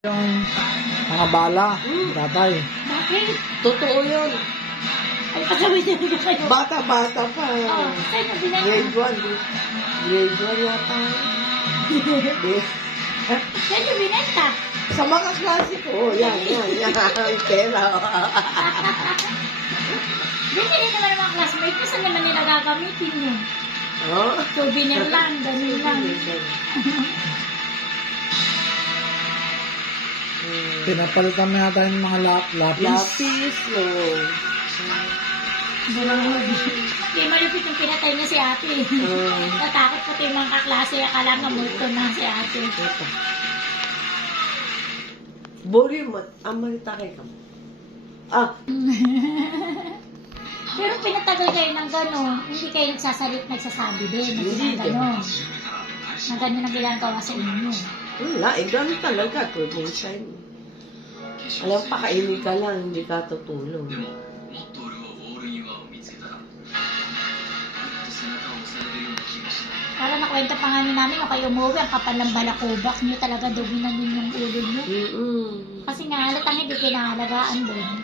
Yung mga bala, tatay. Bakit? Totoo yun. Ay, pasaway niya na kayo. Bata-bata pa. Oo, saan mo binenta? Grade 1. Grade 1 yata. Saan mo binenta? Sa mga klase ko. Oh, yan. Ang pera. Binili naman ng mga classmate ko, saan naman nila gagamitin yun? Oh. Souvenir lang, ganun lang. Pinapalitan na yata yung mga lapis. Lapis, no. Kaya malupit yung pinatay niya si ate. Natakot pati yung mga kaklase. Akala nga multo na si ate. Bori mo. Amaritake ka mo. Pero pinatagal kayo ng gano'n. Hindi kayo nagsasabi din. Hindi na gano'n. Na gano'n ang ginagawa sa inyo. Wala, gano'n talaga. Turbulation. Alam, pakainin ka lang, hindi ka tutulong. Para nakwenta pa nga namin nung kayo umuwi, ang kapal ng balakubak niyo talaga doginan din yung ulo niyo. Kasi nga halatang hindi kinahalagaan doon.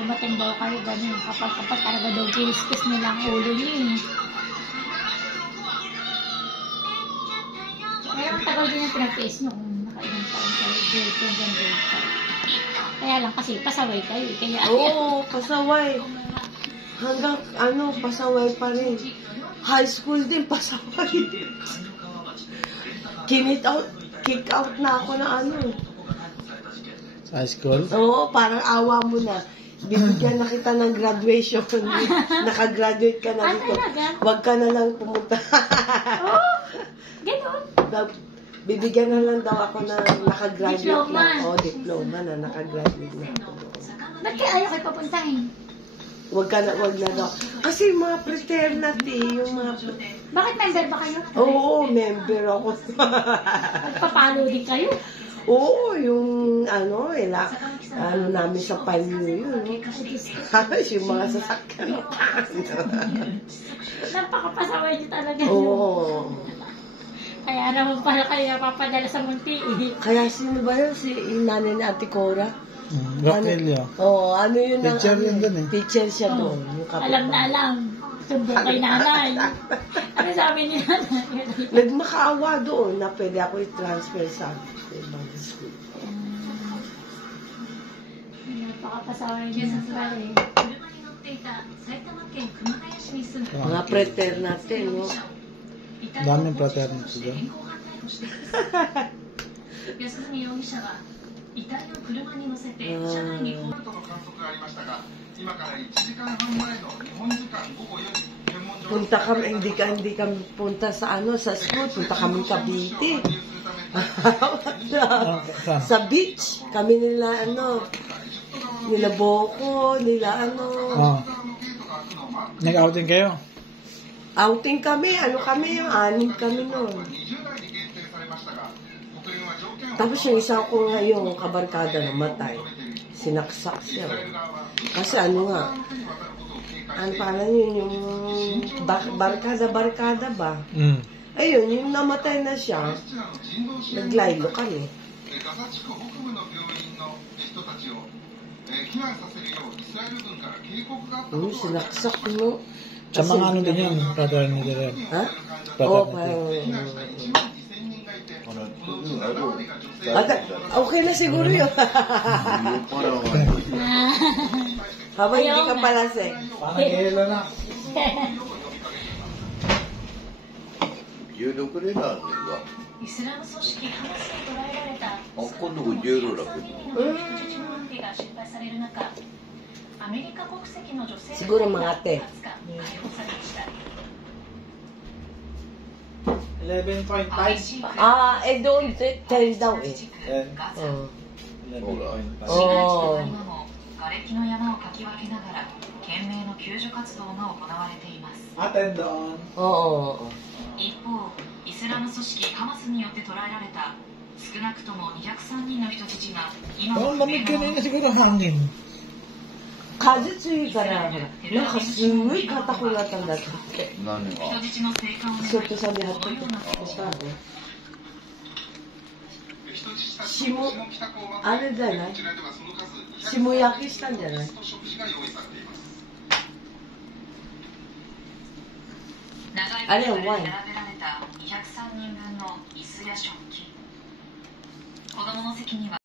Dumating daw kayo ganun. Kapag talaga daw kiss nila ang ulo niyo eh. Kaya ang tagal din yung pinag-face nyo kung nakailang taon kayo. Grade 5. Kaya lang kasi pasaway kayo. Oo, pasaway. Hanggang pasaway pa rin. High school din, pasaway. Kick out na ako na Sa high school? Oo, parang awa mo na. Bibigyan na kita ng graduation. Nakagraduate ka na dito. Huwag ka na lang pumunta. Oh, gano'n? Bibigyan na lang daw ako na nakagraduate Diploma. na. Oo, diploma na. Nakagraduate na ako. Ba't kaya ayaw kayo papuntahin? Wag na daw. Kasi yung mga fraternity, yung mga... Bakit member ba kayo? Oo, member ako. Magpapalo din kayo? Oo, yung namin sa panyo yun. Yung mga sasakyan. Napakapasaway niyo talaga. Oo. Kaya naman pala kayo napapadala sa munti eh. Kaya sino ba yun? Si nanay ni Ate Cora? Raquelio. Oo, yun ang... Teacher yun dun eh. Teacher siya doon. Alam na alam. Sumbong kay nanay. Ano sabi ni nanay? Nagmakaawa doon na pwede ako i-transfer sa ibang school. Napakapasaway niyo sa pare. Mga fraternity, no? Daming fraternity dyan. Punta kami, hindi kami punta sa school, punta kami Cavite. Sa beach, kami nila nila Boko, nila Nag-outing kayo? outing kami, yung 6 kami noon. Tapos yung isa ko yung kabarkada namatay. Sinaksak siya. Kasi pala yun, yung barkada ba? Ayun, yung namatay na siya, naglaylo kami. Sinaksak mo. Sa mga din yun, fraternity rin. Ha? Oo, parang... Okay na siguro yun. Habang hindi ka palasek. Parang hilo na. 16年なんですが、イスラム組織ハマスに捕らえられた今度16年。が心配される中、アメリカ国籍の女性 Siguro mga ate. 解放されました。 11.5. Doon, 10 daw eh. 瓦礫の山をかき分けながら懸命の救助活動が行われています。 Attend doon. Oo. 一方、イスラム組織ハマスによって捕らえられた少なくとも203人の人質が今も Lamig kanina siguro hangin. 風強いから、なんかすんごい肩こりだったんだって。何が人質の生還をちょっとさびはってこのようなしたね。霜、あれじゃない？霜焼きしたんじゃない？あれはワイン。並べられた203人分の椅子や食器。子供の席には